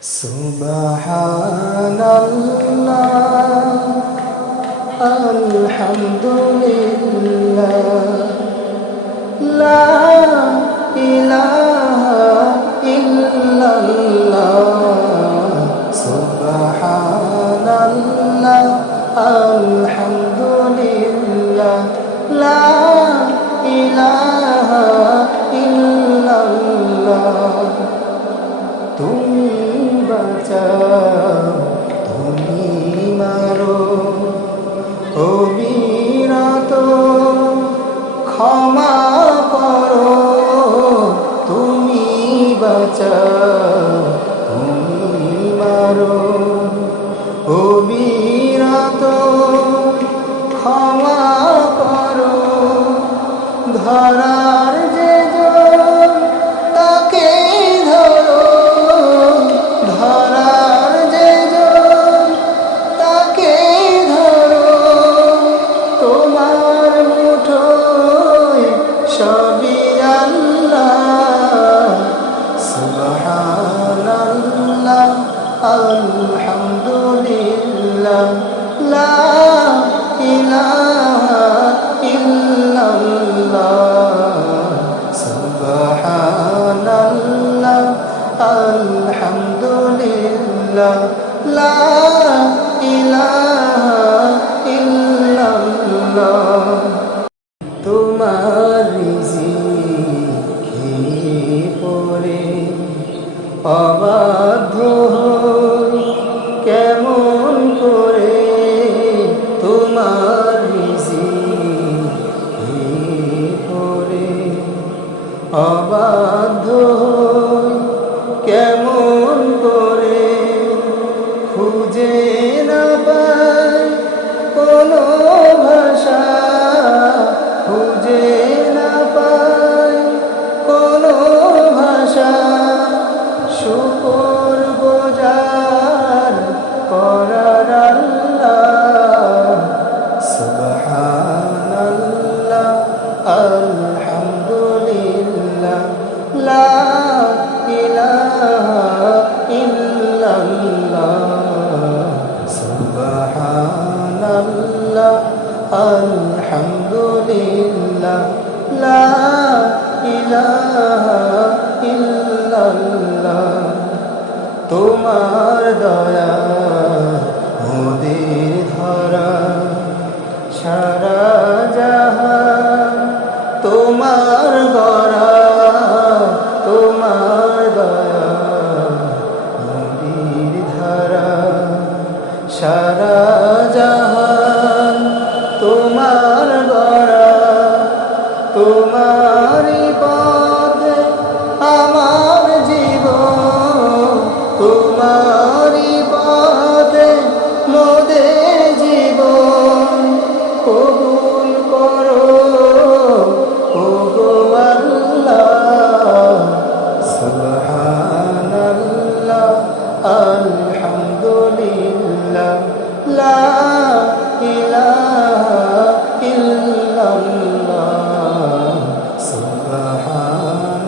সুবহানাল্লাহ আলহামদুলিল্লাহ লা ইলাহা ইল্লাল্লাহ সুবহানাল্লাহ আলহামদুলিল্লাহ লা ইলাহা ইল্লাল্লাহ তুমি বাঁচাও তুমি মারো অবিরত ক্ষমা করো তুমি বাঁচাও তুমি মারো অবিরত ক্ষমা করো ধরার যে জন তাকে ধরো ধরার যে জন তাকে ধরো তোমার মুঠোয় সবই আল্লাহ সুবহানাল্লাহ আলহামদুলিল্লাহ লা ইলাহা ইল্লাল্লাহ সুবহানাল্লাহ আলহামদুলিল্লাহ লা ইলাহা ইল্লাল্লাহ তোমার রিজিকে পড়ে অবাধ্য হই কেমন করে তোমার রিজিকে পড়ে অবাধ্য হই কেমন করে খুঁজে না পাই কোনো ভাষা খুঁজে না পাই কোনো ভাষা শুকর গুজার করার আল্লাহ সুবহানাল্লাহ আলহামদুলিল্লাহ লা ইলাহা ইল্লাল্লাহ সুবহানাল্লাহ আলহামদুলিল্লাহ লা ইলাহা ইল্লাল্লাহ তোমার দয়া মোদের ধরা সারা জাহান তোমার গড়া তোমার দয়া মোদের ধরা সারা জাহান তোমার গড়া তোমারই পথে আমার জীবন তোমারই পথে মোদের জীবন কবুল করো ওগো আল্লাহ সুবহানাল্লাহ আলহামদুলিল্লাহ লা ইলাহা ইল্লাল্লাহ সুবহানাল্লাহ